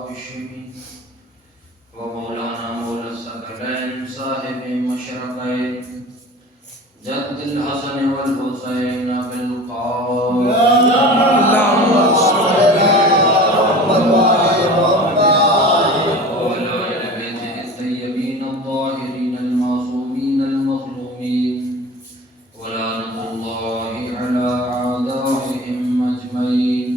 الهاشمي ومولانا مولى الثقلين صاحب مشرقين جد الحسن والحسين بالقول اللهم صل على وعلى آل بيته الطيبين الطاهرين المعصومين المظلومين ولعنة الله على أعدائهم أجمعين.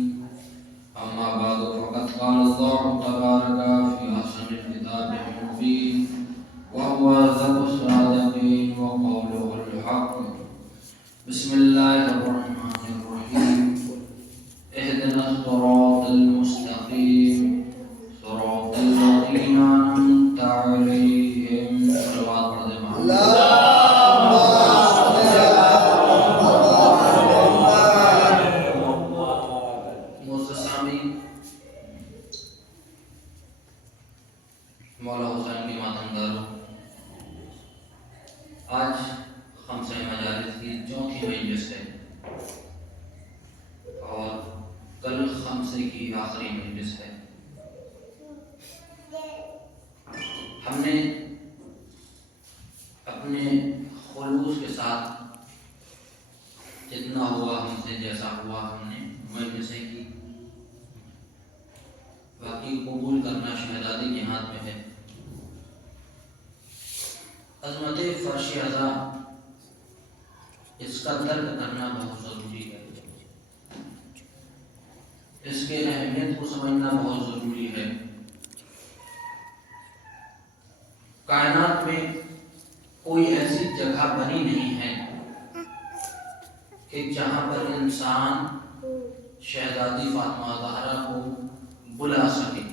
أما بعد فقد قال الله تبارك في أحسن الكتاب المبين وهو أصدق الصادقين وقوله الحق. بسم الله الرحمن الرحيم. اهدنا الصراط المستقيم صراط الذين أنعمت عليهم. صلوات پڑھ دے معزز سامعین، مولا حسین کی ماتم دارو، آج خمسہ مجالس کی چوتھی مجلس ہے اور کل خمسے کی آخری مجلس ہے. ہم نے اپنے خلوص کے ساتھ جتنا ہوا ہم سے جیسا ہوا ہم نے مجلسیں کی. باقی قبول کرنا شہزادی کے ہاتھ میں ہے. عظمت فرش اعضا اس کا درک کرنا بہت ضروری ہے، اس کے اہمیت کو سمجھنا بہت ضروری ہے. کائنات میں کوئی ایسی جگہ بنی نہیں ہے کہ جہاں پر انسان شہزادی فاطمہ زہرا کو بلا سکے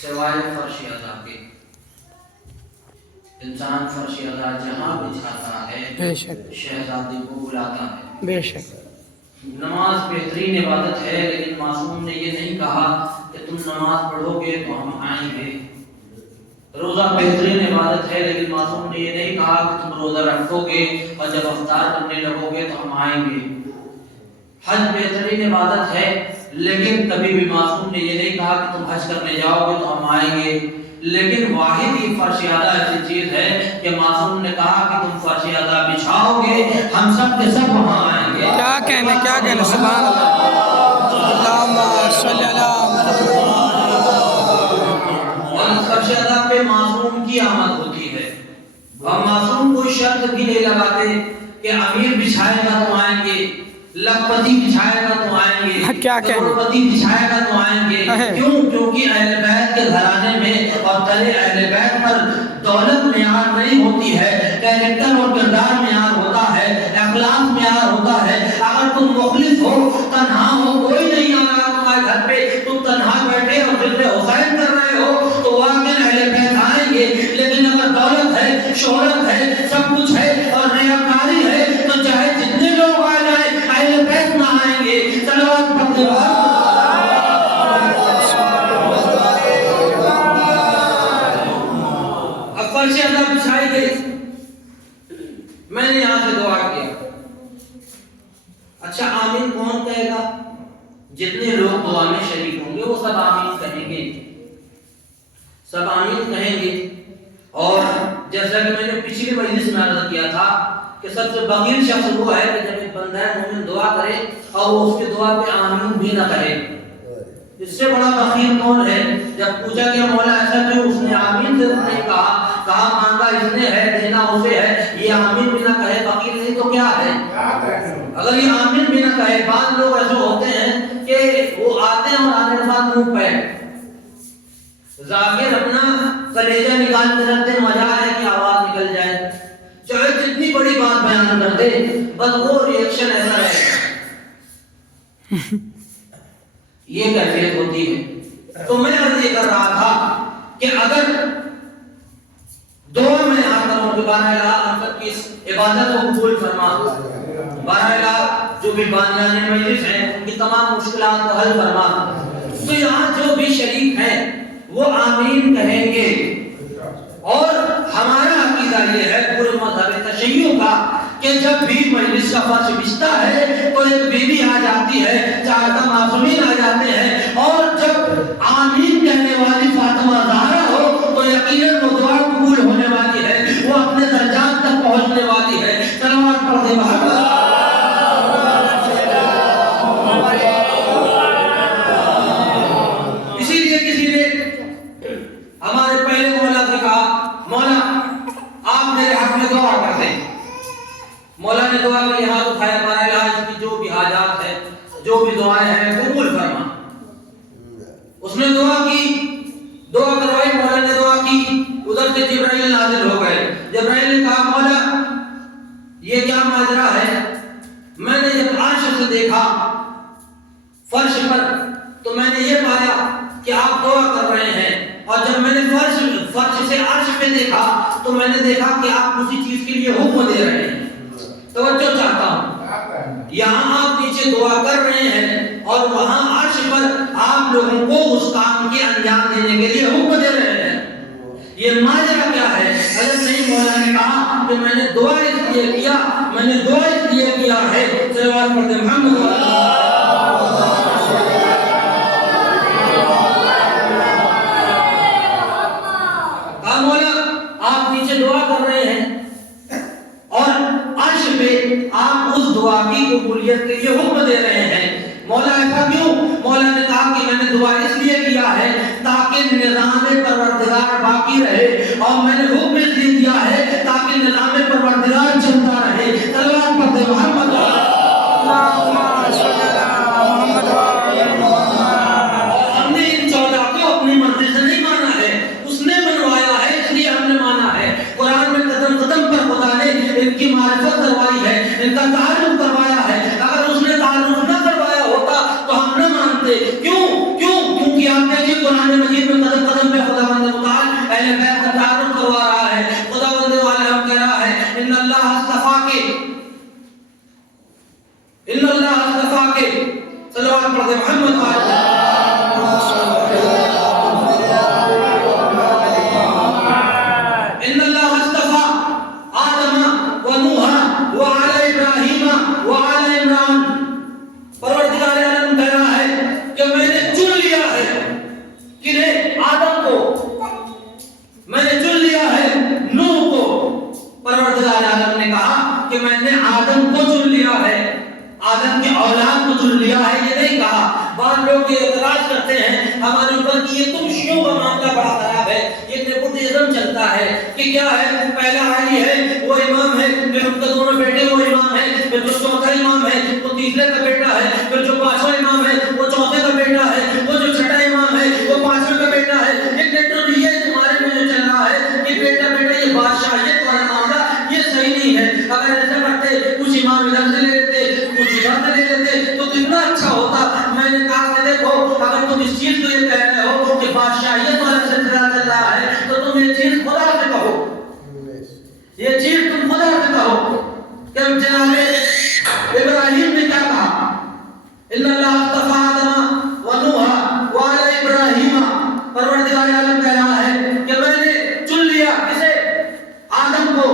سوائے فرش اعضا کے. انسان فرش اعضا جہاں بھی جاتا ہے بے شک شہزادی کو بلاتا ہے. بے شک نماز بہترین عبادت ہے، لیکن معصوم نے یہ نہیں کہا کہ تم نماز پڑھو گے تو ہم آئیں گے. روزہ بہترین عبادت ہے، لیکن معصوم نے یہ نہیں کہا کہ تم روزہ رکھو گے اور جب افطار کرنے لگو گے تو ہم آئیں گے. حج بہترین عبادت ہے، لیکن کبھی بھی معصوم نے یہ نہیں کہا کہ تم حج کرنے جاؤ گے تو ہم آئیں گے. لیکن واحد ہی فرش اعضا ایسی چیز ہے کہ معصوم نے کہا کہ تم فرش اعضا بچھاؤ گے ہم سب کے سب وہاں آئیں گے. کیا کہنے سبحان اللہ. اللہم صلی علی اور فرش اعضا پہ معصوم کی آمد ہوتی ہے اور معصوم کوئی شرط بھی نہیں لگاتے کہ امیر بچھائے گا تو آئیں گے، لکھپتی بچھائے گا تو آئیں گے، کروڑپتی بچھائے گا تو آئیں گے. کیوں؟ کیونکہ اہل بیت کے گھرانے میں اور تلے اہل بیت پر دولت معیار نہیں ہوتی ہے، کیریکٹر اور کردار معیار ہوتا ہے، اخلاق معیار ہوتا ہے. اگر تم مخلص ہو، تنہا ہو، کوئی نہیں آ رہا تمہارے گھر پہ، تم تنہا بیٹھے اور ذکر حسین کر رہے ہو تو واقعی اہل بیت آئیں گے. لیکن اگر دولت ہے، شہرت ہے، سب کچھ ہے اور ریاکاری ہے تو چاہے جتنے لوگ آ جائیں اہل بیت نہ آئیں گے. صلوات پڑھتے وقت اب فرش اعضا بچھائی گئی. میں نے یہاں سے دعا کیا. اچھا آمین کون کہے گا؟ جتنے لوگ دعا میں شریک ہوں گے وہ سب آمین کہیں گے، سب آمین کہیں گے. اور جیسا کہ میں نے پچھلی مجلس میں عرض کیا تھا کہ سب سے بخیل شخص وہ ہے کہ جب ایک بندہ مومن دعا کرے اور وہ اس کی دعا پہ آمین بھی نہ کرے. اس سے بڑا بخیل کون ہے؟ جب پوچھا کہ مولا ایسا کیوں؟ اس نے آمین ضرور نہیں کہا مانگا اس نے ہے، دینا اسے ہے، یہ آمین بھی نہ کہے بخیل نہیں تو کیا ہے؟ اگر یہ آمین بھی نہ کہے. بعض لوگ ایسے ہوتے ہیں کہ وہ آتے ہیں اور آنے کے بعد منہ پہ ذاکر اپنا کلیجہ نکال کے رکھتے ہیں، مزہ ہے کہ آواز نکل جائے، چاہے جتنی بڑی بات بیان کر دے بس وہ ریئیکشن ایسا ہے. یہ کیفیت ہوتی ہے. تو میں عرض یہ کر رہا تھا کہ اگر دعا میں آ کر ان کے بارہ الہ انفت کی عبادت کو قبول فرما، بارہ الہ جو بھی بانیان مجلس ہیں ان کی تمام مشکلات کو حل فرما. تو یہاں جو بھی شریک ہیں وہ آمین کہیں گے. اور ہمارا عقیدہ یہ ہے پورے مذہب تشیع کا کہ جب بھی مجلس کا فرش بچتا ہے تو ایک بیوی آ جاتی ہے، چار معصومین آ جاتے ہیں، اور جب اس نے دعا کی، دعا کروائی، مولا نے دعا کی، ادھر سے جبرائیل نازل ہو گئے۔ جبرائیل نے کہا مولا یہ کیا ماجرا ہے؟ میں نے جب عرش سے دیکھا فرش پر تو میں نے یہ پایا کہ آپ دعا کر رہے ہیں، اور جب میں نے فرش سے عرش پہ دیکھا تو میں نے دیکھا کہ آپ اسی چیز کے لیے حکم دے رہے ہیں۔ توجہ چاہتا ہوں، یہاں آپ نیچے دعا کر رہے ہیں اور وہاں عرش پر آپ لوگوں کو اس کام کے انجام دینے کے لیے حکم دے رہے ہیں، یہ ماجرا کیا ہے؟ حضرت نہیں مولا نے کہا کہ میں نے دعا اس لیے کیا، میں نے دعا اس لیے کیا ہے، صلوات پڑھتے محمد کہا مولا آپ نیچے دعا کر رہے ہیں اور عرش پہ آپ اس دعا کی قبولیت کے لیے حکم دے رہے ہیں۔ مولا ایسا کیوں؟ مولا نے کہا کہ میں نے دعا اس لیے کیا ہے تاکہ نظام پروردگار باقی رہے، اور میں نے حکم اس لیے دیا ہے تاکہ نظام پروردگار چلتا رہے۔ صلوات پڑھتے محمد ہم نے ان 14 کو اپنی مرضی سے نہیں مانا ہے، اس نے بنوایا ہے اس لیے ہم نے مانا ہے۔ قرآن میں قدم قدم پر خدا نے ان کی معرفت کروائی ہے، ان کا تعارف کروایا ہے۔ اگر اس نے تعارف نہ کروایا ہوتا تو ہم نہ مانتے۔ کیوں؟ کیونکہ آپ دیکھیے قرآن مجید میں قدم قدم پہ خدا بند متعال اہل بیت کا تعارف کروا رہا ہے۔ خدا بند والا ہم کہہ رہا ہے ان اللہ اصطفیٰ کے صلوات پڑھتے محمد ان اللہ اصطفیٰ آدم و نوح و آل ابراہیم و آل عمران۔ پروردگار عالم کہہ رہا ہے کہ میں نے چن لیا ہے کنہیں؟ آدم کو، میں نے چن لیا ہے نوح کو۔ پروردگار عالم نے کہا کہ میں نے آدم کو چن لیا ہے، آدم کی اولاد کو چن لیا ہے، یہ نہیں کہا۔ بعض لوگ یہ اعتراض کرتے ہیں ہمارے اوپر کہ یہ تم شیعوں کا معاملہ بڑا خراب ہے، یہ نیپوٹزم چلتا ہے کہ کیا ہے، پہلا علی ہے وہ امام ہے، پھر ان کے دونوں بیٹے وہ امام ہے، پھر جو چوتھا امام ہے وہ تیسرے کا بیٹا ہے، پھر جو پانچواں امام ہے وہ چوتھے کا بیٹا ہے، وہ جو چھٹا امام ہے وہ پانچویں کا بیٹا ہے۔ یہ تمہارے میں جو چل رہا ہے کہ بیٹا بیٹا یہ بادشاہیت والا معاملہ یہ صحیح نہیں ہے۔ اگر ایسا کرتے کچھ امام ادھر سے لے لیتے کچھ ادھر سے لے لیتے تو کتنا اچھا ہوتا۔ میں نے کہا کہ دیکھو اگر تم اس چیز کو یہ کہہ رہے ہو کہ بادشاہیت والا سلسلہ چل رہا ہے تو تم یہ چیز خدا سے کہو، یہ چیز تم خدا سے کہو کہ جناب ابراہیم نے کیا کہا؟ ان اللہ اصطفیٰ آدم و نوح و آل ابراہیم۔ پروردگار عالم کہہ رہا ہے کہ میں نے چن لیا کسے؟ آدم کو،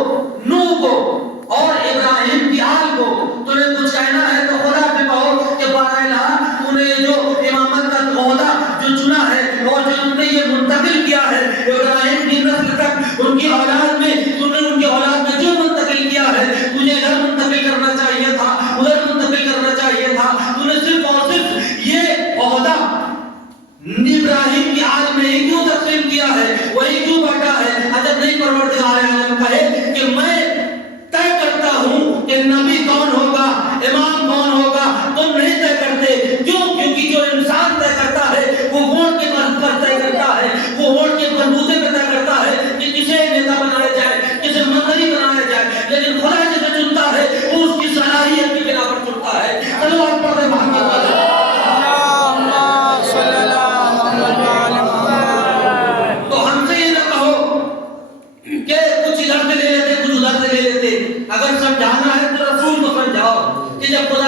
نوح کو اور ابراہیم کی آل کو۔ تمہیں کچھ کہنا ہے تو خدا سے کہو کہ بارہ الہ تو نے جو امامت کا عہدہ جو چنا ہے اور جو تم نے یہ منتقل کیا ہے ابراہیم کی نسل تک، ان کی اولاد میں تم نے ان کی اولاد میں جو منتقل کیا ہے، تجھے ادھر منتقل کرنا چاہیے تھا، ادھر منتقل کرنا چاہیے تھا۔ تو نے صرف اور صرف یہ عہدہ ابراہیم کی آل میں ہی کیوں تقسیم کیا ہے، وہی کیوں بانٹا ہے؟ حضرت نہیں پروردگار عالم کہے کہ میں طے کرتا ہوں کہ نبی کون ہوگا، امام کون ہوگا، تم نہیں طے کرتے۔ کیوں؟ کیونکہ جو انسان طے کرتا ہے وہ ووٹ کے پر طے کرتا ہے، وہ ووٹ کے بلبوتے پہ طے کرتا ہے کہ کسے نیتا بنایا جائے، کسے منتری بنایا جائے، لیکن خدا جسے چنتا ہے وہ اس کی صلاحیت کی بنا پر چنتا ہے۔ صلوات پڑھتے محمد اگر سمجھانا ہے تو رسول کو سمجھاؤ کہ جب خدا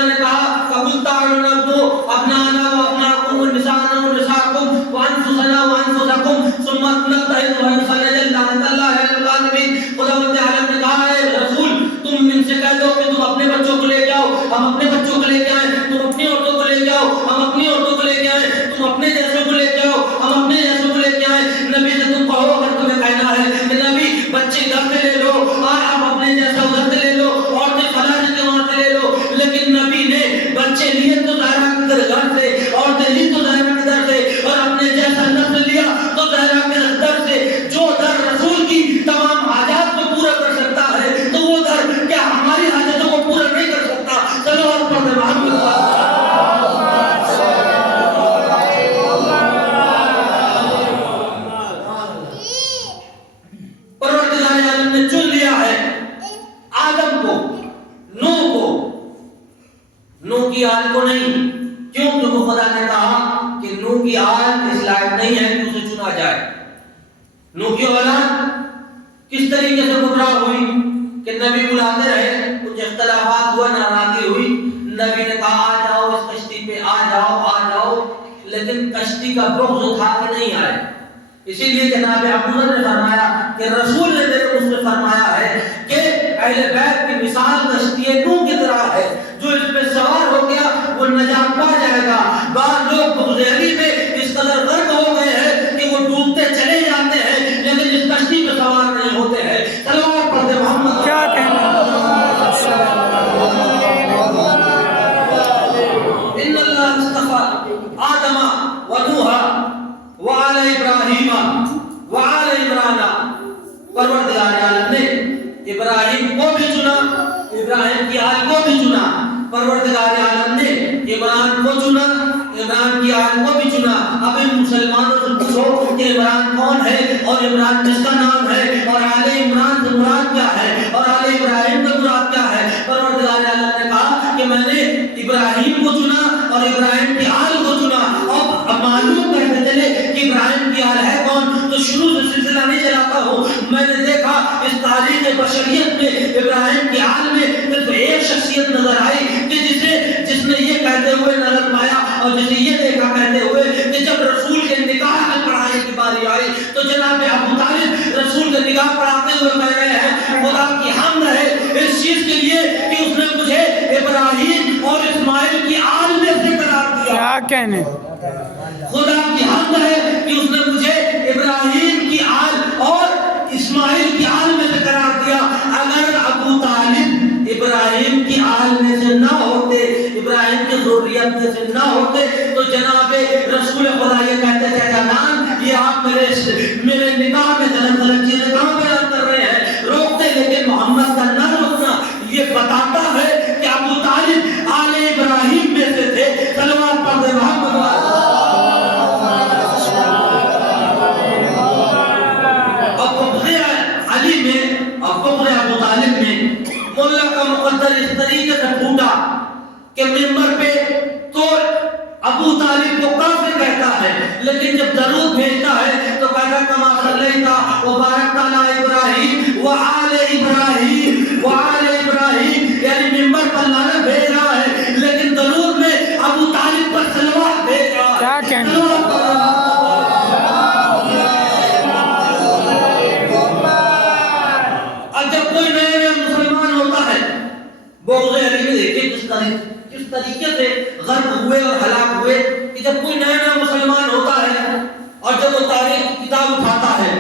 نہیں ہے کہ اسے چنا جائے۔ نوح کی اولاد کس طریقے سے گمراہ ہوئی کہ نبی بلاتے رہے، کچھ اختلافات ہوا، ناراضگی ہوئی، نبی نے کہا آ جاؤ اس کشتی پہ، آ جاؤ، لیکن کشتی کا بغض تھا کہ نہیں آئے۔ اسی لیے جناب ابو ذر نے فرمایا کہ رسول نے میرے مجھ سے فرمایا ہے کہ اہل بیت کی مثال کشتی نوح کی طرح ہے، جو اس پہ سوار ہو گیا وہ نجات پا جائے گا۔ بعض لوگ بغض علی میں اس قدر غرق ہو گئے ہیں کہ وہ ڈوبتے چلے جاتے ہیں لیکن اس کشتی پہ سوار نہیں ہوتے ہیں۔ صلوات پڑھتے محمد کیا کہنا ان اللہ اصطفى آدم ونوحا وآل ابراہیم وآل عمران۔ پروردگار عالم نے ابراہیم کو بھی چنا، ابراہیم کی آل کو بھی چنا، پروردگار عالم نے عمران کو چنا، عمران کی آل کو بھی چنا۔ اب ان مسلمانوں سے پوچھو کہ عمران کون ہے اور عمران کس کا نام ہے اور آل عمران سے مراد کیا ہے اور آل ابراہیم سے مراد کیا ہے؟ پروردگار عالم نے کہا کہ میں نے ابراہیم کو چنا اور ابراہیم کی آل کو چنا۔ اب معلوم کرتے چلے کہ ابراہیم کی آل ہے کون، تو شروع سے سلسلہ نہیں چلاتا ہوں، میں نے دیکھا اس تاریخ بشریت میں ابراہیم کی آل میں صرف ایک شخصیت نظر آئی کہ جس نے یہ کہتے ہوئے نظر پایا اور جسے یہ دیکھا کہتے ہوئے کہ جب رسول کے نکاح میں پڑھانے کی باری آئی تو جناب ابو طالب رسول کے نکاح پڑھاتے ہوئے کہہ رہے ہیں خدا کی حمد ہے اس چیز کے لیے کہ اس نے مجھے ابراہیم اور اسماعیل کی آل میں سے قرار دیا۔ کیا کہنے خدا کی حمد ہے کہ اس نے مجھے ابراہیم کی آل اور اسماعیل کی آل میں سے قرار دیا۔ اگر ابو طالب ابراہیم کی آل میں سے نہ ہوتے، ابراہیم کی ذریت میں سے نہ ہوتے تو جناب رسول خدا یہ کہتے تھے جانان یہ آپ میرے نکاح میں غلط چیزیں کہاں بیان کر رہے ہیں، روکتے، لیکن محمد کا نہ روکنا یہ بتاتا ہے کہ ابو طالب آل ابراہیم میں سے تھے۔ صلوات پڑھتے محمد علی میں اور بغض ابو طالب میں مولا کا مقدر اس طریقے سے پھوٹا کہ ممبر پہ تو ابو طالب کو کافر کہتا ہے لیکن جب درود بھیجتا ہے تو کہتا کما صلیتا وبارک علی ابراہیم وآل ابراہیم وآل ابراہیم، یعنی ممبر پر لعنت بھیج رہا ہے لیکن درود میں ابو طالب پر صلوات بھیج رہا ہے۔ کیا کہنا بغض علی میں دیکھیں کس طریقے سے غرق ہوئے اور ہلاک ہوئے کہ جب کوئی نیا مسلمان ہوتا ہے اور جب وہ تاریخ کی کتاب اٹھاتا ہے،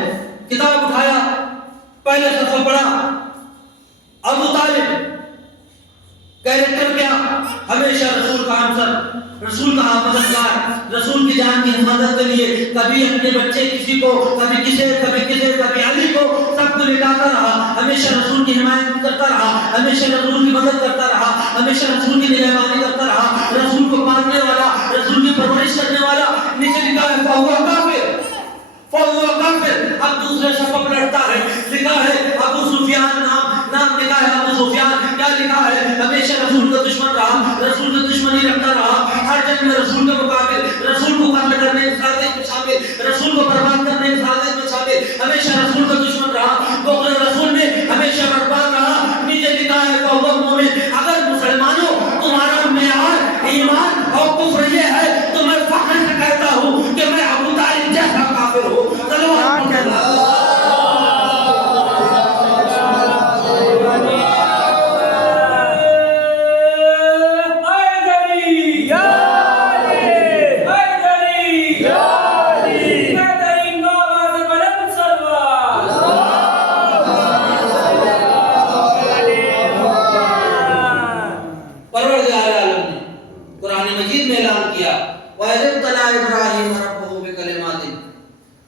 کتاب اٹھایا، پہلے صفحہ پڑھا، ابو طالب کیریکٹر کیا، ہمیشہ رسول کا ہمسر، رسول کا مددگار، رسول کی جان کی حفاظت کے لیے کبھی اپنے بچے کسی کو، کبھی کسی، کبھی علی کو، سب کو لٹاتا رہا، ہمیشہ رسول کی حمایت کرتا رہا، ہمیشہ رسول کی مدد کرتا رہا، ہمیشہ رسول کی نگہبانی کرتا رہا، رسول کو پالنے والا، رسول کی پرورش کرنے والا۔ نیچے لکھا ہے فہو کافر، اب دوسرے صفحہ پر لڑتا ہے، لکھا ہے ابو سفیان، نام لکھا ہے ابو سفیان، کیا لکھا ہے ہمیشہ رسول کا دشمن رہا، رسول کا دشمنی رکھتا رہا، ہر جنگ میں رسول کے مقابل، رسول کو قتل کرنے کی سازش میں شامل، رسول کو برباد کرنے کی سازش میں شامل، ہمیشہ رسول کا دشمن رہا، بغض رسول میں ہمیشہ برباد رہا۔ نیچے لکھا ہے کہ وہ مومن، اگر مسلمانوں تمہارا معیار ایمان اور کفر یہ ہے تو میں فخر سے کہتا ہوں کہ میں ابو طالب جیسا کافر ہوں۔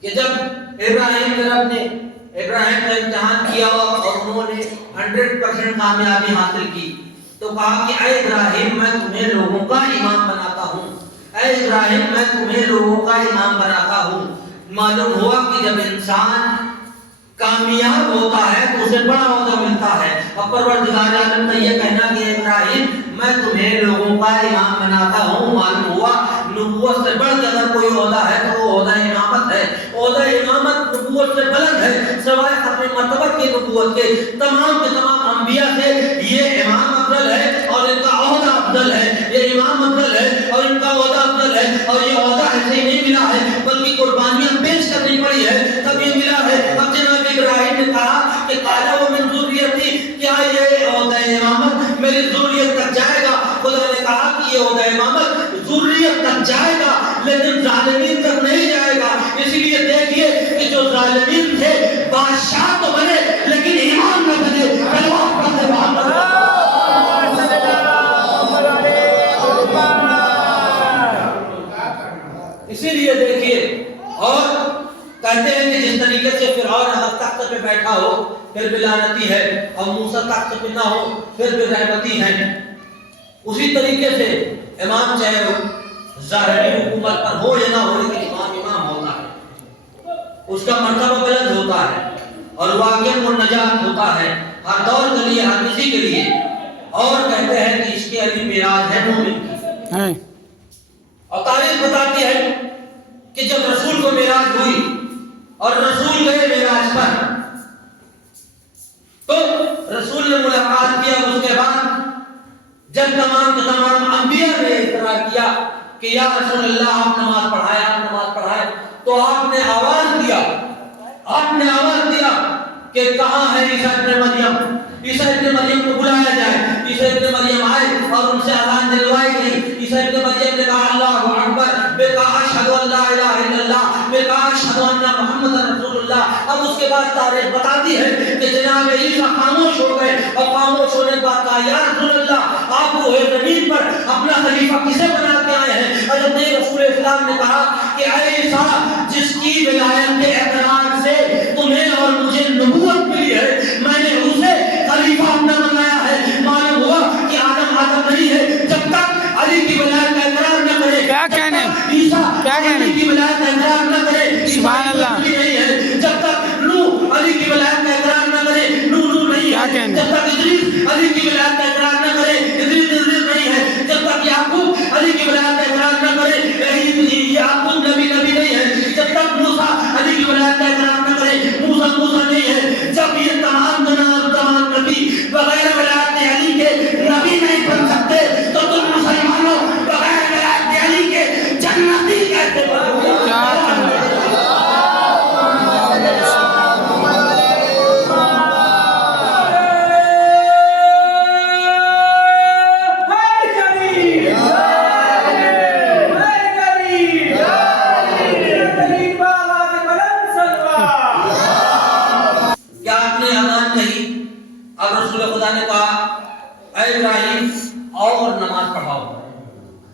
کہ جب ابراہیم کے رب نے ابراہیم کا امتحان کیا اور انہوں نے 100% کامیابی حاصل کی تو کہا کہ اے ابراہیم میں تمہیں لوگوں کا امام بناتا ہوں، اے ابراہیم میں تمہیں لوگوں کا امام بناتا ہوں۔ معلوم ہوا کہ جب انسان کامیاب ہوتا ہے تو اسے بڑا عہدہ ملتا ہے، اور پروردگار عالم کا یہ کہنا کہ ابراہیم میں تمہیں لوگوں کا امام بناتا ہوں، معلوم ہوا نبوت سے بڑھ کر کوئی عہدہ ہے تو وہ عہدہ امام امامت ہے. عہدہ امامت نبوت سے بلند ہے سوائے ختم مرتبہ کی نبوت کے. تمام کے تمام انبیاء سے یہ امام افضل ہے اور ان کا عہدہ افضل ہے. یہ امام افضل ہے اور ان کا عہدہ افضل ہے. اور یہ عہدہ ایسے ہی نہیں ملا ہے بلکہ قربانیاں پیش کرنی پڑی ہے تب یہ ملا ہے. اب جناب ابراہیم نے کہا کہ قالا وہ من ذریتی، کیا یہ عہدہ امامت میری ذریت تک جائے گا؟ خدا نے کہا کہ یہ عہدہ امامت ذریت تک جائے گا لیکن ظالمین تک نہیں جائے گا. اس لیے دیکھیے کہ جو ظالمین تھے بادشاہ تو بنے لیکن امام نہ بنے. اسی لیے دیکھیے اور کہتے ہیں کہ جس طریقے سے فرعون اگر تخت پہ بیٹھا ہو پھر بھی لعنتی ہے اور موسیٰ تخت پہ نہ ہو پھر بھی رحمتی ہے، اسی طریقے سے امام چاہے ظاہری حکومت پر ہو یا نہ ہو لیکن امام امام ہوتا ہے، اس کا مرتبہ بلند ہوتا ہے اور واقعہ اور نجات ہوتا ہے ہر دور کے لیے، ہر کسی کے لیے. اور کہتے ہیں کہ اس کے علی معراج ہے مومن کی. اور تاریخ بتاتی ہے کہ جب رسول کو معراج ہوئی اور رسول گئے معراج پر تو رسول نے ملاقات کیا. اس کے بعد جب تمام کے تمام انبیاء نے اقرار کیا کہ یا رسول اللہ آپ نماز پڑھائے، آپ نماز پڑھائے، تو آپ نے آواز دیا کہ کہاں ہے عیسیٰ ابن مریم؟ عیسیٰ ابن مریم کو بلایا جائے. عیسیٰ ابن مریم آئے اور ان سے اذان دلوائی گئی. عیسیٰ ابن مریم نے کہا اللہ اکبر، میں کہا اشہد ان لا الہ الا اللہ، میں کہا اشہد ان محمد رسول اللہ. اب اس کے بعد تاریخ بتاتی ہے کہ جناب عیسیٰ خاموش ہو گئے اور خاموش ہونے کے بعد کہا یا رسول اللہ آپ روح زمین پر اپنا خلیفہ کسے بنا کے آئے ہیں؟ حضرت رسول اسلام نے کہا کہ اے عیسیٰ جس کی ولایت کے اعتراض سے تمہیں اور مجھے نبوت ملی ہے میں نے اسے خلیفہ اپنا بنایا ہے. معلوم ہوا کہ آدم نہیں ہے جب تک علی کی ولایت کا اقرار نہ کرے. کیا کہنے عیسیٰ علی کی ولایت کا اقرار نہ کرے سبحان اللہ نہیں ہے. جب تک نوح علی کی ولایت کا اقرار نہ کرے نوح نہیں ہے. جب تک ادریس علی کی ولایت کا اقرار نہ کرے ادریس نہیں ہے. جب تک یعقوب علی کی ولایت کا اقرار نہ کرے یعقوب نبی نہیں ہے. جب تک موسیٰ علی کی ولایت کا اقرار نہ کرے موسیٰ نہیں ہے. جب یہ تمام نبی بغیر ولایت علی کے نبی نہیں بن سکتے تو تم مسلمانوں بغیر ولایت علی کے جنتی کیسے بنو گے؟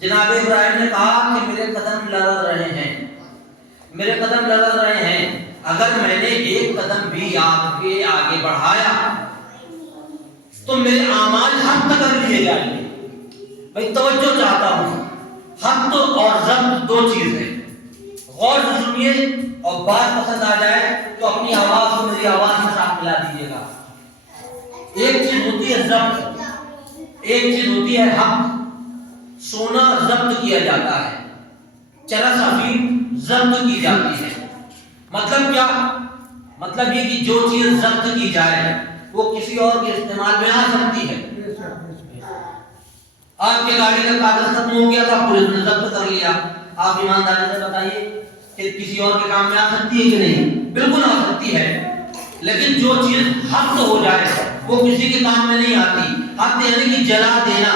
جناب ابراہیم نے کہا کہ میرے قدم لرز رہے ہیں اگر میں نے ایک قدم بھی آپ کے آگے بڑھایا تو میرے اعمال حق کر لیے جائیں گے. بھائی توجہ چاہتا ہوں، حق اور ضبط دو چیز ہیں. غور سے سنیے اور بات پسند آ جائے تو اپنی آواز کو میری آواز کے ساتھ ملا دیجیے گا. ایک چیز ہوتی ہے ضبط، ایک چیز ہوتی ہے حق. سونا ضبط کیا جاتا ہے، چرس افیون ضبط کی جاتی ہے. مطلب کیا؟ مطلب یہ کہ جو چیز ضبط کی جائے وہ کسی اور کے استعمال میں آ سکتی ہے. آپ کے گاڑی کا کاغذ ختم ہو گیا تھا پولیس نے ضبط کر لیا، آپ ایمانداری سے بتائیے کہ کسی اور کے کام میں آ سکتی ہے کہ نہیں؟ بالکل آ سکتی ہے. لیکن جو چیز حق ہو جائے وہ کسی کے کام میں نہیں آتی. حق یعنی کہ جلا دینا.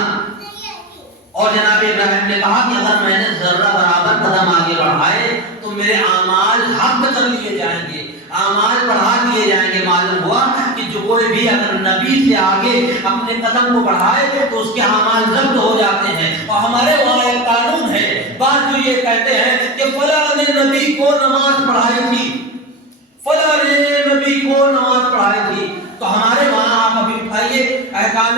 اور جناب ابراہیم نے کہا کہ اگر میں نے ذرہ برابر قدم آگے بڑھائے تو میرے اعمال حق کر لیے جائیں گے، اعمال بڑھا دیے جائیں گے. معلوم ہوا کہ جو کوئی بھی اگر نبی سے آگے اپنے قدم کو بڑھائے تو اس کے اعمال ضبط ہو جاتے ہیں. اور ہمارے وہاں ایک قانون ہے، بعض جو یہ کہتے ہیں کہ فلاں نے نبی کو نماز پڑھائی تھی، فلاں نے نبی کو نماز پڑھائی تھی. تو ہمارے وہاں آپ ابھی اٹھائیے احکام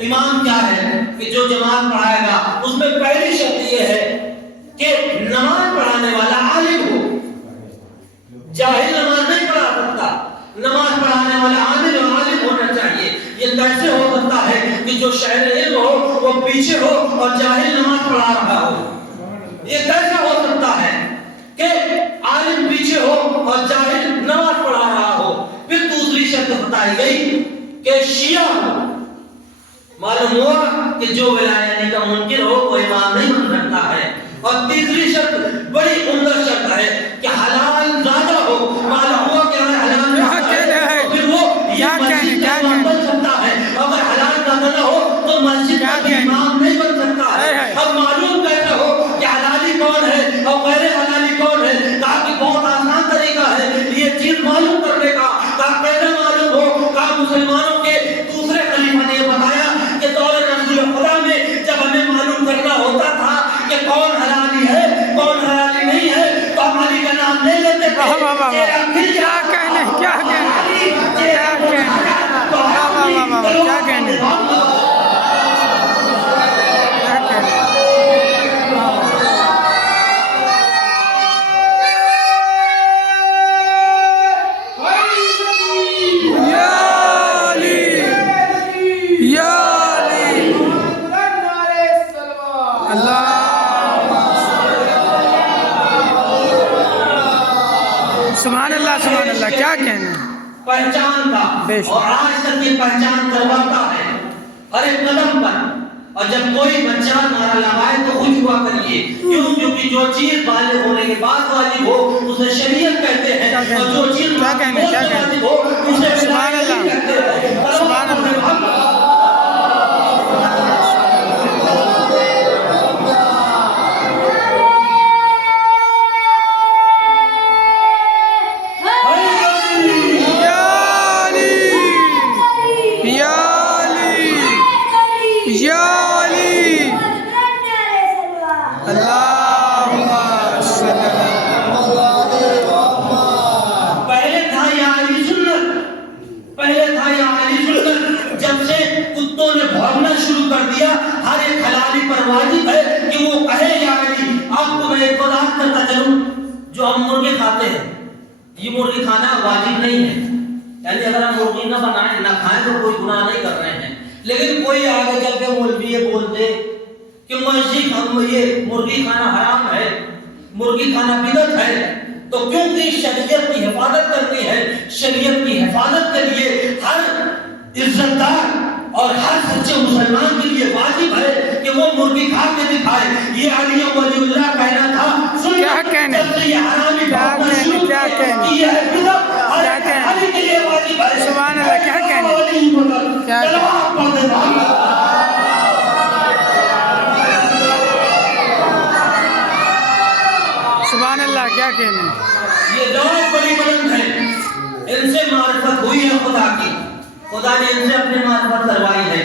امام کیا ہے کہ جو جماعت پڑھائے گا اس میں پہلی شرط یہ ہے کہ نماز پڑھانے والا عالم ہو. جاہل نماز نہیں پڑھا سکتا، نماز پڑھانے والا عادل اور عالم ہونا چاہیے. یہ کیسے ہو سکتا ہے کہ جو شہر علم ہو وہ پیچھے ہو اور جاہل نماز پڑھا رہا ہو؟ یہ کیسے ہو سکتا ہے کہ پیچھے ہو اور جاہل نماز پڑھا رہا ہو. پھر دوسری شرط بتائی گئی کہ شیعہ ہو. معلوم ہوا کہ جو ولایت کا منکر ہو وہ امام نہیں بن سکتا ہے. اور تیسری شرط بڑی عمدہ شرط ہے کہ حلال زیادہ ہو. معلوم ہوا کہ اگر حلال زیادہ پھر وہ مسجد کا امام بن سکتا ہے. اگر حلال زیادہ نہ ہو تو مسجد کا بھی امام نہیں بن سکتا ہے. اب معلوم کیسے ہو کہ حلالی کون ہے اور غیر حلالی کون ہے؟ کہا کہ بہت آسان طریقہ ہے یہ چیز معلوم کرنے کا. کہا کیسے معلوم ہو؟ کہا مسلمانوں کے دوسرے خلیفہ نے یہ بتایا کہ دور رسول خدا میں جب ہمیں معلوم کرنا ہوتا تھا کہ کون حلالی ہے کون حلالی نہیں ہے تو ہم علی کا نام لے لیتے تھے. کیا کہنے کیا کہنے کیا کہنے کیا کہنے سبحان اللہ کیا کہنا پہچان کا. اور آج تک یہ پہچان کرواتا ہے ہر ایک قدم پر. اور جب کوئی بچہ نعرہ لگائے تو خوش ہوا کریے. کیوں؟ کیونکہ جو چیز بالغ ہونے کے بعد واجب ہو اسے شریعت کہتے ہیں اور جو چیز واجب ہو اسے ولایت کہتے ہیں. سبحان اللہ ہر ایک حلالی پر واجب ہے کہ وہ کہے یا علی. آپ کو میں ایک وضاحت کرتا چلوں. جو ہم مرغی کھاتے ہیں یہ مرغی کھانا واجب نہیں ہے. یعنی اگر ہم مرغی نہ بنائیں نہ کھائیں تو کوئی گناہ نہیں کر رہے ہیں. لیکن کوئی آگے چل کے مولوی یہ بولتے کہ یہ مرغی کھانا حرام ہے مرغی کھانا بدعت ہے. تو کیونکہ شریعت کی حفاظت کرتی ہے شریعت کی حفاظت کے لیے ہر عزت دار اور ہر سچے مسلمان کے لیے واجب ہے کہ وہ مرغی کھا کے دکھائے. یہ علی ولی اللہ کہنا تھا. کیا کہنے کیا کہنے علی کے لیے واجب ہے. سبحان اللہ کیا کہنے کیا سبحان اللہ کیا کہنے. یہ ذات بڑی بلند ہے. ان سے معرفت ہوئی ہے خدا کی. خدا نے ان سے اپنی معرفت کروائی ہے.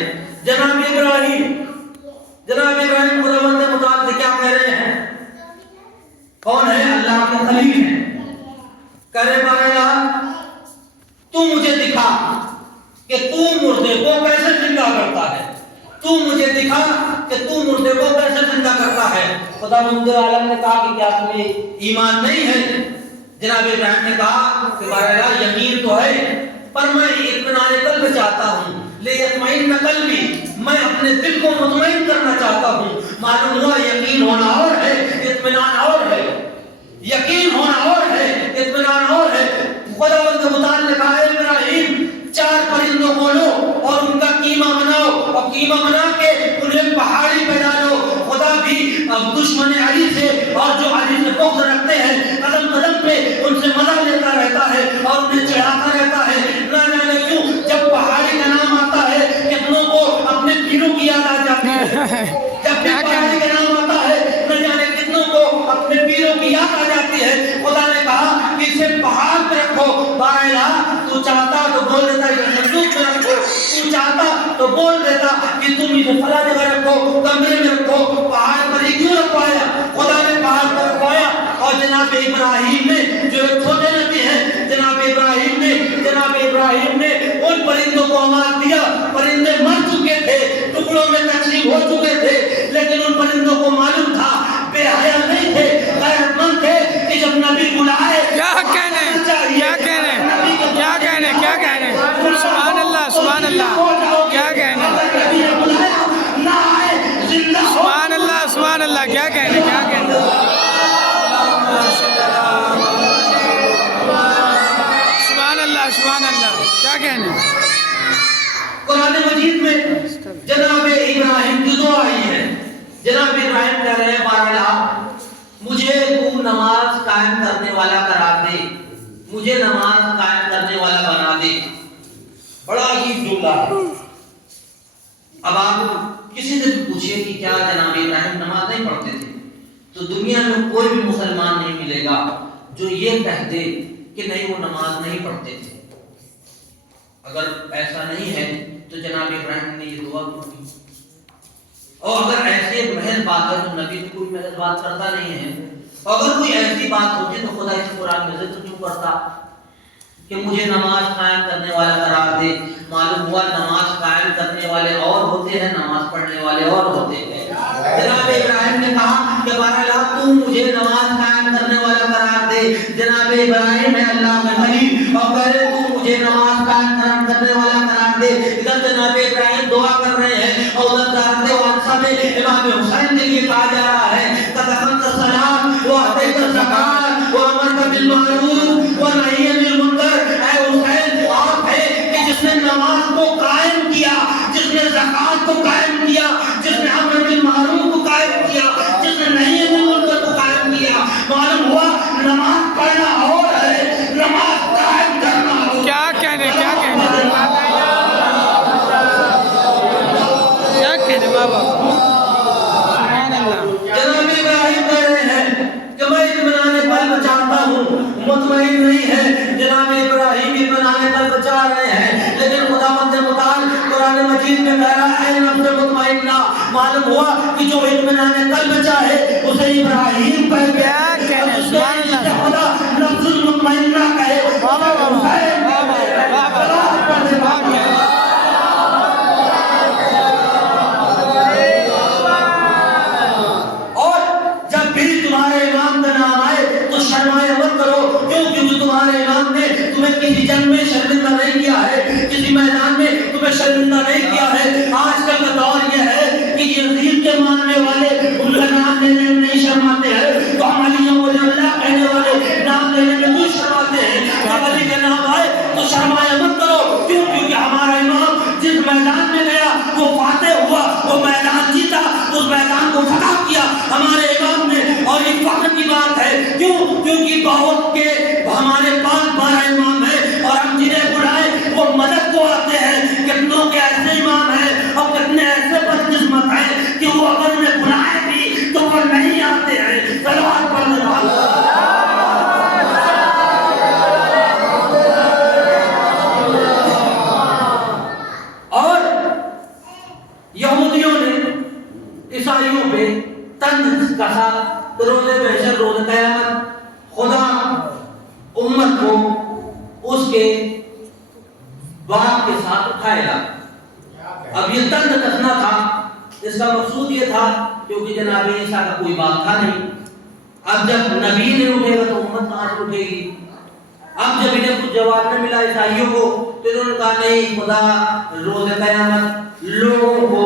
جناب ابراہیم خداوند متعال سے کیا کہہ رہے ہیں؟ کون ہے؟ اللہ کے خلیل ہیں. کہہ رہے بارے تو مجھے دکھا کہ تو مردے کو کیسے زندہ کرتا ہے. تو مجھے دکھا کہ تو مردے کو کیسے زندہ کرتا ہے. خداوند عالم نے کہا کہ کیا تمہیں ایمان نہیں ہے؟ جناب ابراہیم نے کہا کہ بارے یقین تو ہے پر میں اطمینان قلب چاہتا ہوں. لیطمئن قلبی میں اپنے دل کو مطمئن کرنا چاہتا ہوں. معلوم ہوا یقین ہونا اور ہے اطمینان اور ہے. یقین ہونا اور ہے اطمینان اور ہے. خداوند متعال نے کہا ابراہیم 4 پرندوں کو لو اور ان کا قیمہ بناؤ اور قیمہ بنا کے انہیں پہاڑی پہ ڈالو. خدا بھی دشمن علی سے اور جو علی سے بغض رکھتے ہیں قدم قدم پہ ان سے مزہ لیتا رہتا ہے اور انہیں چڑھاتا رہتا ہے. نہ جانے کیوں جب پہاڑی کا نام آتا ہے کتنوں کو اپنے پیروں کی یاد آ جاتی ہے. جب بھی پہاڑی کا نام آتا ہے نہ جانے کتنوں کو اپنے پیروں کی یاد آ جاتی ہے. خدا نے کہا کہ اسے پہاڑ پہ رکھو. بارہ تو چاہتا تو بول دیتا یہ صندوق میں رکھو. تو چاہتا تو بول دیتا کہ تم اسے فلاں جگہ رکھو کمرے میں رکھو. پہاڑ پر ہی کیوں رکھوایا؟ خدا نے پہاڑ پر رکھوایا. اور جناب ابراہیم نے جو ایک چھوٹے نبی ہیں جناب ابراہیم نے ان پرندوں کو آواز دیا. پرندے مر چکے تھے ٹکڑوں میں تقسیم ہو چکے تھے لیکن ان پرندوں کو معلوم تھا بے حیا نہیں تھے غیرت مند تھے کہ جب نبی بلائے کیا کہنے سبحان اللہ سبحان اللہ کیا کہنے سبحان اللہ کیا کہنے قرآن مجید میں جناب ابراہیم کی دعا آئی ہے. جناب ابراہیم کہہ رہے ہیں بارہا مجھے تو نماز قائم کرنے والا قرار دے, مجھے نماز قائم کرنے والا بنا دے. بڑا عجیب جملہ ہے. اب آپ کسی سے بھی پوچھئے کہ کیا جناب ابراہیم نماز نہیں پڑھتے تھے, تو دنیا میں کوئی بھی مسلمان نہیں ملے گا جو یہ کہہ دے کہ نہیں وہ نماز نہیں پڑھتے تھے. اگر ایسا نہیں ہے تو جناب ابراہیم نے یہ دعا کیوں کی؟ اور اگر ایسے محض بات ہے تو نبی تو کوئی محض بات کرتا نہیں ہے. اگر کوئی ایسی بات ہوتی تو خدا اس قرآن میں ذکر کیوں کرتا کہ مجھے نماز قائم کرنے والا قرار دے؟ معلوم ہوا نماز قائم کرنے والے اور ہوتے ہیں, نماز پڑھنے والے اور ہوتے ہیں. جناب ابراہیم نے کہا کہ بہرحال تو مجھے نماز قائم کرنے والا قرار دے. جناب ابراہیم ہے اللہ میں خلیل اور کہہ رہے تو مجھے نماز قائم کرنے والا قرار دے. ادھر جناب ابراہیم دعا کر رہے ہیں اور ادھر جانتے وانسا میں امام حسین کے لیے کہا جا رہا ہے تَتَقَمْتَ الصَّلَاةِ وَأَتَيْتَ الزَّكَاةَ وَأَمَرْتَ بِالْمَعْرُوفِ وَنَهَيْتَ عَنِ الْمُنكَرِ. اے حسین آپ ہے کہ جس نے نماز کو قائم کیا, جس نے زکات کو قائم کیا, جس نے امر بالمعروف کو قائم کیا, جس نے نہی عن المنکر کو قائم کیا. معلوم ہوا نماز پڑھنا اور ہے, نماز قائم کرنا اور. کیا کہنے بابا سبحان اللہ. جناب ابراہیم کہہ رہے ہیں کہ میں اطمینان قلب چاہتا ہوں, مطمئن نہیں ہے. جناب ابراہیم اطمینان قلب چاہ رہے ہیں, لیکن خداوند متعال قرآن مجید میں کہہ رہا ہے نفس مطمئنہ. معلوم ہوا کہ جو اطمینان قلب چاہے اسے ابراہیم کہتے ہیں, اور اس کے خدا نفس مطمئنہ کہے کسی جنگ میں شرمندہ نہیں کیا ہے, کسی میدان میں تمہیں شرمندہ نہیں کیا ہے. آج کل کا دور یہ ہے کہ یزید کے ماننے والے ان کا نام لینے میں نہیں شرماتے ہیں, تو ہم علی ولی اللہ کہنے والے نام لینے میں کیوں شرماتے ہیں؟ جب علی کا نام آئے تو شرمایا مت کرو. کیوں؟ کیونکہ ہمارا امام جس میدان میں گیا وہ فاتح ہوا, وہ میدان جیتا, اس میدان کو فتح کیا ہمارے امام نے. اور یہ فخر کی بات ہے. کیوں؟ کیونکہ بہت کے ہمارے پاس 12 امام ہیں اور ہم جنہیں بلائے وہ مدد کو آتے ہیں. کتنوں کے ایسے امام ہیں اور کتنے ایسے بدقسمت ہیں کہ وہ اگر انہیں بلائے بھی تو وہ نہیں آتے ہیں. صلوات پڑھنے والا اور یہودیوں نے عیسائیوں پہ طنز کسا تو روزے محشر روز قیامت خدا امت کو اس کے باپ کے ساتھ اٹھائے گا. اب یہ طنز کسنا تھا, اس کا مقصود یہ تھا کیونکہ جناب عیسیٰ کا کوئی باپ تھا نہیں. اب جب نبی نے اٹھے گا تو امت کہاں سے اٹھے گی؟ اب جب انہیں کچھ جواب نہ ملا عیسائیوں کو تو انہوں نے کہا نہیں, خدا روز قیامت لوگوں کو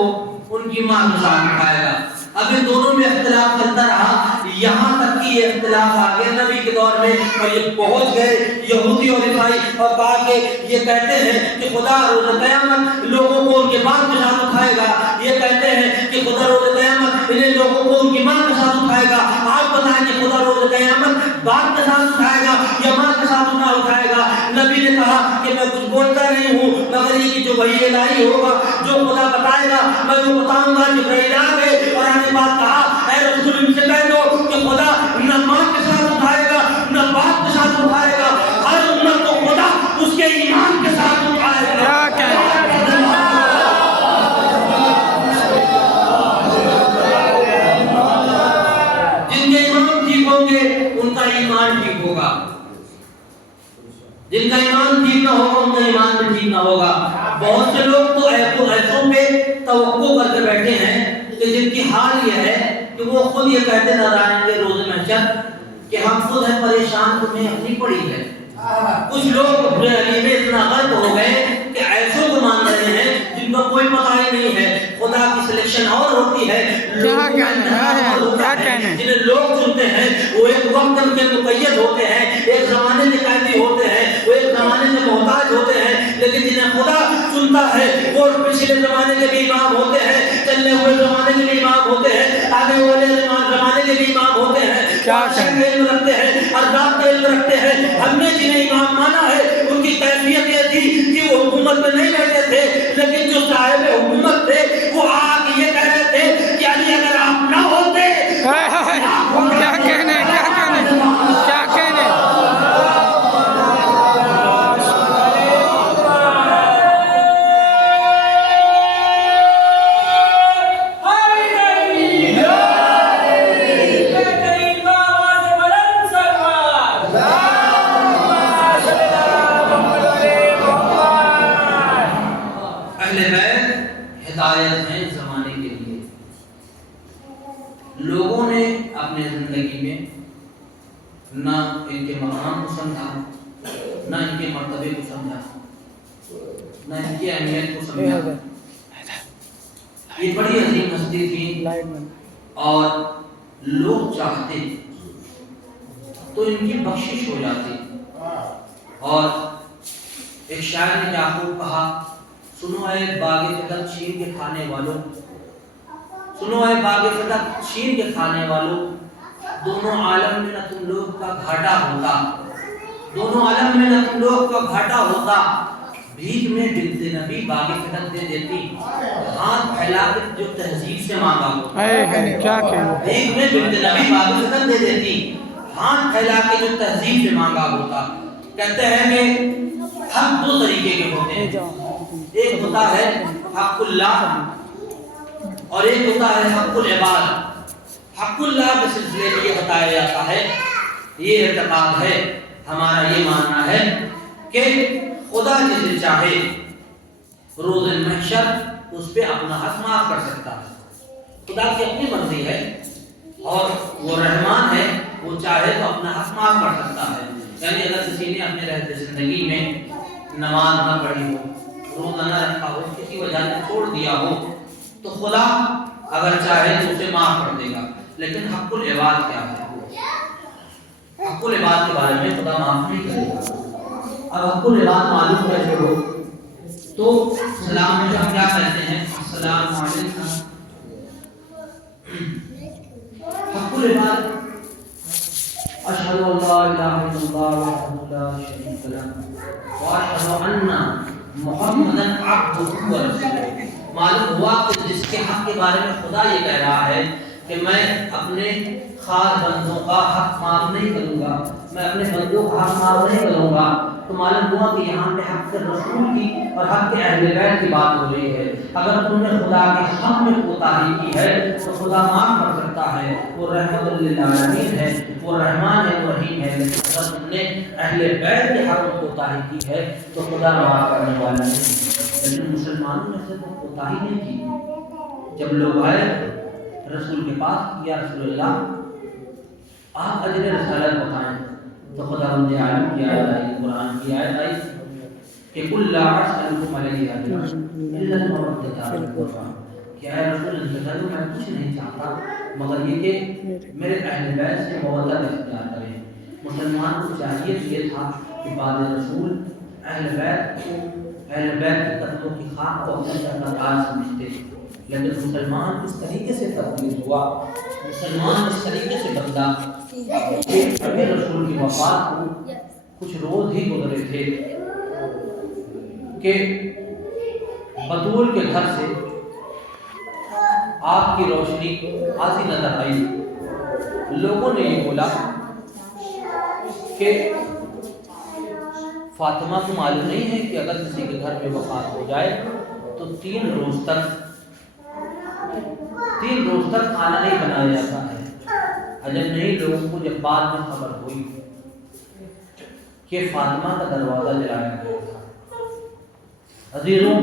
ان کی ماں کے ساتھ اٹھائے گا. اب ان دونوں میں اختلاف چلتا رہا, یہاں تک کہ یہ اختلاف آ گیا نبی کے دور میں اور یہ پہنچ گئے یہودی اور عیسائی اور کہا کہ یہ کہتے ہیں کہ خدا روز قیامت لوگوں کو ان کے باپ کے ساتھ اٹھائے گا. یہ کہتے ہیں کہ خدا روز قیامت انہیں لوگوں کو ان کی ماں کے ساتھ اٹھائے گا. آپ بتائیں کہ خدا روز قیامت باپ کے ساتھ اٹھائے گا یا ماں کے ساتھ اٹھائے گا؟ نبی نے کہا کہ میں کچھ بولتا نہیں ہوں مگر یہ کہ جو وحی الہی ہوگا, جو خدا بتائے گا میں وہ بتاؤں گا. جبرائیل آ گئے اور ہم نے بات کہا اے رسول ان سے کہہ دو کہ خدا نہ ماں کے ساتھ اٹھائے گا نہ باپ کے ساتھ اٹھائے گا, ہر امت کو خدا اس کے ایمان کے ساتھ اٹھائے گا. جن کے ایمان ٹھیک ہوں گے ان کا ایمان ٹھیک ہوگا, جن کا ایمان ٹھیک نہ ہوگا ان کا ایمان بھی ٹھیک نہ ہوگا. بہت سے لوگ تو ایسوں پہ توقع کر کے بیٹھے ہیں کہ جن کی حال یہ ہے کہ وہ خود یہ کہتے نظر آئیں گے روز محشر کہ ہم خود ہیں پریشان, تمہیں اپنی پڑی ہے. کچھ لوگ اپنے علی میں اتنا غلط ہو گئے کہ ایسوں کو مان رہے ہیں جن کا کوئی پتہ ہی نہیں ہے. خدا کی سلیکشن اور ہوتی ہے, جنہیں لوگ چنتے ہیں وہ ایک وقت کے مقید ہوتے ہیں, ایک زمانے کے قیدی ہوتے ہیں, وہ ایک زمانے سے محتاج ہوتے ہیں, لیکن جنہیں خدا چن سنتا ہے وہ پچھلے زمانے کے بھی امام ہوتے ہیں, چلنے ہوئے زمانے کے بھی امام ہوتے ہیں, آنے والے زمانے کے بھی امام ہوتے ہیں, علم رکھتے ہیں, ارزاق کا علم رکھتے ہیں. ہم نے جنہیں امام مانا ہے ان کی کیفیت یہ تھی کہ وہ حکومت میں نہیں بیٹھے تھے, لیکن جو صاحب حکومت تھے وہ آج یہ کہہ رہے تھے کہ علی اگر آپ نہ ہوتے کیا کہنے کیا کہنے کیا کہنے. ہدایت ہے زمانے کے لیے. لوگوں نے اپنے زندگی میں نہ ان کے مقام کو سمجھا, نہ ان کے مرتبے کو سمجھا, نہ ان کی اہمیت کو سمجھا. یہ بڑی عظیم ہستی تھی اور لوگ چاہتے تو ان کی بخشش ہو جاتی. اور ایک شاعر نے کیا خوب کہا, سنو اے باغ فطر چھین کے کھانے والوں, سنو اے باغ فطر چھین کے کھانے والوں, دونوں عالم میں نہ تم لوگ کا گھاٹا ہوتا, دونوں عالم میں نہ تم لوگ کا گھاٹا ہوتا. بھیک میں بنت نبی باغ فطر دے دیتی, ہاتھ پھیلا کے جو تہذیب سے مانگا ہوتا. کیا کہنے بھیک میں بنت نبی باغ فطر دے دیتی, ہاتھ پھیلا کے جو تہذیب سے مانگا ہوتا. کہتے ہیں کہ حق دو طریقے کے ہوتے ہیں, ایک ہوتا ہے حق اللہ اور ایک ہوتا ہے حق العباد. حق اللہ کے سلسلے میں یہ بتایا جاتا ہے, یہ اعتقاد ہے, ہمارا یہ ماننا ہے کہ خدا جسے چاہے روز محشر اس پہ اپنا حق معاف کر سکتا ہے. خدا کی اپنی مرضی ہے اور وہ رحمان ہے, وہ چاہے تو اپنا حق معاف کر سکتا ہے. یعنی اگر کسی نے اپنے رہتے زندگی میں نماز نہ پڑھی ہو, روزہ نہ رکھا ہو, کسی وجہ سے چھوڑ دیا ہو, تو خدا اگر چاہے تو اسے معاف کر دے گا. لیکن حق العباد کیا ہے؟ حق العباد کے بارے میں خدا معاف نہیں کرے گا. اب حق العباد معلوم کیسے ہو؟ تو سلام میں ہم کیا کہتے ہیں, السلام علیکم. حق العباد اشہد ان لا الہ الا اللہ وحدہ لا شریک لہ واشہد ان محمدًا عبدہ ورسولہ. معلوم ہوا کہ جس کے حق کے بارے میں خدا یہ کہہ رہا ہے کہ میں اپنے خاص بندوں کا حق معاف نہیں کروں گا, میں اپنے بندوں کا حق معاف نہیں کروں گا, تو معلوم ہوا کہ یہاں پہ حق رسول کی اور حق اہل بیت کی بات ہو رہی ہے. اگر تم نے خدا کے حق میں کوتاہی کی ہے تو خدا معاف کر سکتا ہے, وہ رحمت للعالمین ہے, وہ رحمان ہے, وہ رحیم ہے. اگر تم نے اہل بیت کے حق میں کوتاہی کی ہے تو خدا معاف کرنے والا نہیں. لیکن مسلمانوں نے سے وہ کوتاہی نہیں کی. جب لوگ آئے رسول کے پاس, یا رسول اللہ آپ اجر رسالت بتائیں, تو خدا نے عالم کی آیت آئی, قرآن کی آیت آئی کہ کل لا اسألکم علیہ اجرا الا المودۃ فی القربى. کہ اے رسول اللہ, میں کچھ نہیں چاہتا مگر یہ کہ میرے اہل بیت سے مودت اختیار کریں. مسلمان کو چاہیے یہ تھا کہ بعد رسول اہل بیت کی قدموں کی خاک کو اپنے سر کا تاج سمجھتے, لیکن مسلمان اس طریقے سے تبدیل ہوا, مسلمان اس طریقے سے بدلا کہ ابھی رسول کی وفات کو کچھ روز ہی گزرے تھے کہ بطول کے گھر سے آپ کی روشنی آتی نظر آئی. لوگوں نے یہ بولا کہ فاطمہ کو معلوم نہیں ہے کہ اگر کسی کے گھر میں وفات ہو جائے تو 3 روز تک کھانا نہیں بنایا جاتا ہے. عجب نہیں لوگوں کو جب بعد میں خبر ہوئی کہ فاطمہ کا دروازہ جلایا گیا تھا. عزیزوں,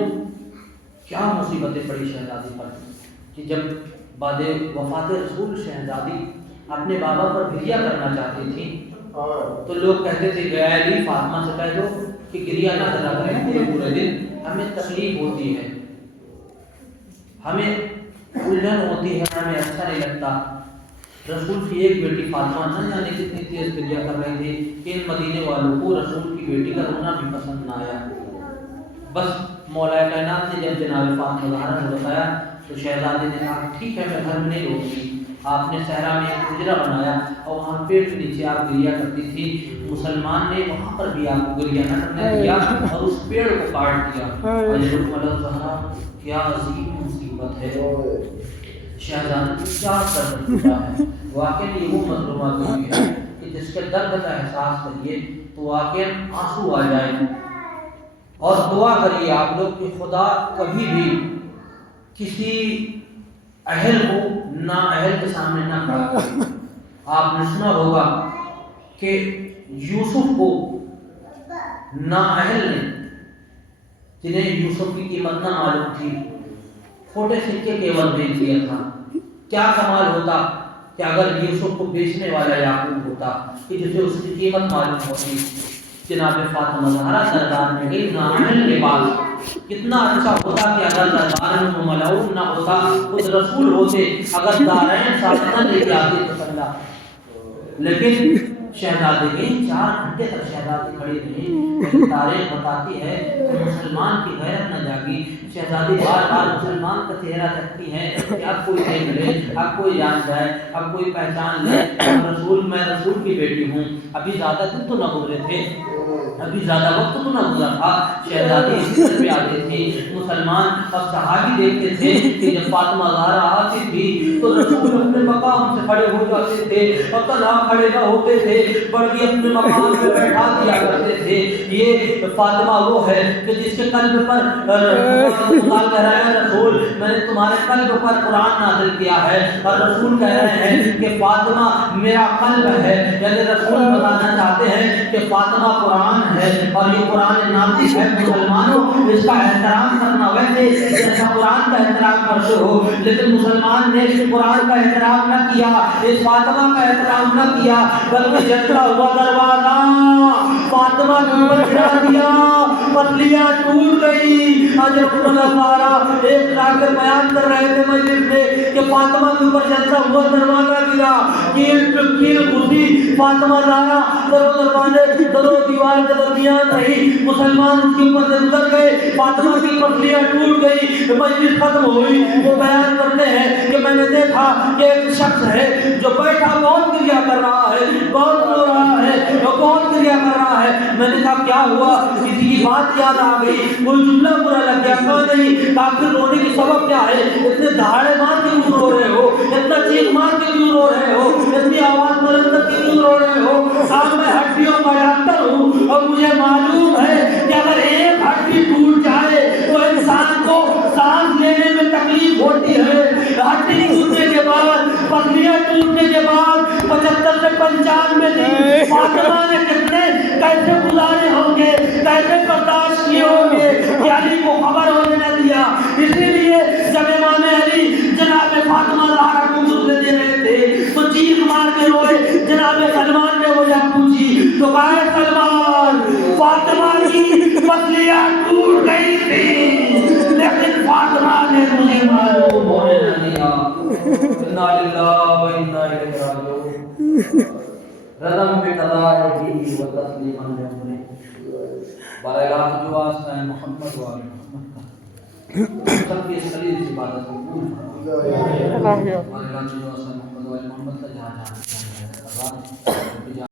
کیا مصیبتیں پڑی شہزادی پر کہ جب بعد وفات رسول شہزادی اپنے بابا پر گریہ کرنا چاہتی تھی تو لوگ کہتے تھے کہ اے علی, فاطمہ سے کہہ دو کہ گریہ نہ کرا کریں پورے دن, ہمیں تکلیف ہوتی ہے, ہمیں الجھن ہوتی ہے, ہمیں اچھا نہیں لگتا. رسول کی ایک بیٹی فاطمہ نہ جانے کتنی تیز گریہ کر رہی تھی کہ ان مدینے والوں کو رسول کی بیٹی کا رونا بھی پسند نہ آیا. بس مولا کائنات نے جب جناب فاطمہ زہرا کو بتایا تو شہزادے نے کہا ٹھیک ہے میں گھر میں نہیں رہوں گی. آپ نے صحرا میں ایک حجرہ بنایا اور وہاں پیڑ کے نیچے آپ گریا کرتی تھی. مسلمان نے وہاں پر بھی آپ کو گریا نہ کرنے دیا اور اس پیڑ کو کاٹ دیا. زہرا کیا عظیم مصیبت ہے, شہزادے کو کیا درد ہوتا ہے. واقعی یہ وہ مظلومات ہوئی ہے کہ جس کے درد کا احساس کریے تو واقعی آنسو آ جائے. اور دعا کریے آپ لوگ کہ خدا کبھی بھی کسی اہل کو نا اہل کے سامنے نہ کھڑا کرے. آپ نے سنا ہوگا کہ یوسف کو نا اہل نے, جنہیں یوسف کی قیمت نہ معلوم تھی, کھوٹے سکے کے عوض بیچ دیا تھا. کیا کمال ہوتا کہ اگر یوسف کو بیچنے والا یعقوب ہوتا کہ جسے اس کی قیمت معلوم ہوتی. جناب فاطمہ زہرا دربار میں گئی نااہل کے پاس. کتنا اچھا ہوتا کہ اگر دربار میں ملعون نہ ہوتا, خود رسول ہوتے, اگر دارین ساتھ نہ لے کے آتے تو سمجھا. لیکن شہزادے گئی 4 گھنٹے تک شہزادی کھڑی رہی. تاریخ بتاتی ہے کہ مسلمان کی غیرت نہ جاگی. شہزادی بار بار مسلمان کا چہرہ دیکھتی ہے کہ اب کوئی دیکھ لے, اب کوئی جان جائے, اب کوئی پہچان لے. رسول, میں رسول کی بیٹی ہوں. ابھی زیادہ دن تو نہ گزرے تھے, ابھی زیادہ وقت تو نہ گزرا تھا. شہزادی اس طرح پہ آتی تھی. مسلمان اب صحابی دیکھتے تھے کہ جب فاطمہ زہرا آتی تھی تو رسول اپنے مقام سے کھڑے ہو جاتے تھے اور تنہا کھڑے نہ ہوتے تھے, بلکہ اپنے مقام پہ بیٹھا دیا کرتے تھے. یہ فاطمہ وہ ہے کہ جس کے قلب پر خدا کہہ رہا ہے رسول میں نے تمہارے قلب پر قرآن نازل کیا ہے, اور رسول کہہ رہے ہیں کہ فاطمہ میرا قلب ہے. یعنی رسول بتانا چاہتے ہیں کہ فاطمہ قرآن ہے اور یہ قرآن نازل ہے. مسلمانوں اس کا احترام کرنا, ویسے جیسا قرآن کا احترام کرتے ہو, لیکن مسلمان نے قرآن کا احترام نہ کیا, اس فاطمہ کا احترام نہ کیا, بلکہ جھٹکا ہوا دروازہ فاطمہ کے اوپر گرا دیا, پتلیاں ٹوٹ گئی. حضرت عمر ایک لا کر بیان کر رہے تھے مجلس میں کہ فاطمہ کے اوپر جلتا ہوا دروازہ گرا, کیل گھسی. فاطمہ زہرا دروازے درو دیوار کے درمیان رہی. مسلمان اس کے اوپر سے گزر گئے, فاطمہ کی پتلیاں ٹوٹ گئی. مجلس ختم ہوئی. وہ بیان کرتے ہیں کہ میں نے دیکھا کہ ایک شخص ہے جو بیٹھا بہت گریا کر رہا ہے, بہت رو رہا ہے, بہت گریا کر رہا ہے. میں نے کہا کیا ہوا, کسی کی بات یاد آ گئی, کوئی جملہ برا لگ گیا. کہا نہیں, آخر رونے کی سبب کیا ہے, اتنے دہاڑے مار کے کیوں رو رہے ہو, اتنا چیخ مار کے کیوں رو رہے ہو, اتنی آواز بلند کر کے کیوں رو رہے ہو. کہا میں ہڈیوں کا ڈاکٹر ہوں اور مجھے معلوم ہے کہ اگر ایک ہڈی ٹوٹ جائے تو انسان کو سانس لینے میں تکلیف ہوتی ہے. ہڈی ٹوٹنے کے بعد, پتلیاں ٹوٹنے کے بعد 75 سے 95 دن فاطمہ نے کتنے کیسے گزارے ہوں گے, کیسے برداشت کیے ہوں گے کہ علی کو خبر ہونے نہ دیا. اسی لیے جب امام علی جناب فاطمہ زہرا کو گزرنے دے رہے تھے تو چیخ مار کے روئے. جناب سلمان نے وجہ پوچھی تو کہا سلمان فاطمہ کی پتلیاں ٹوٹ گئی تھی لیکن فاطمہ نے مجھے معلوم ہونے نہ دیا. انا للہ و انا الیہ راجعون. رضم بقضائہ و تسلیما لامرہ. بارگاہ جو واسطہ ہے محمد و آل محمد کا سب کی اس خلیل کی عبادت کو قبول فرما. بارگاہ جو واسطہ محمد و آل محمد کا جہاں جہاں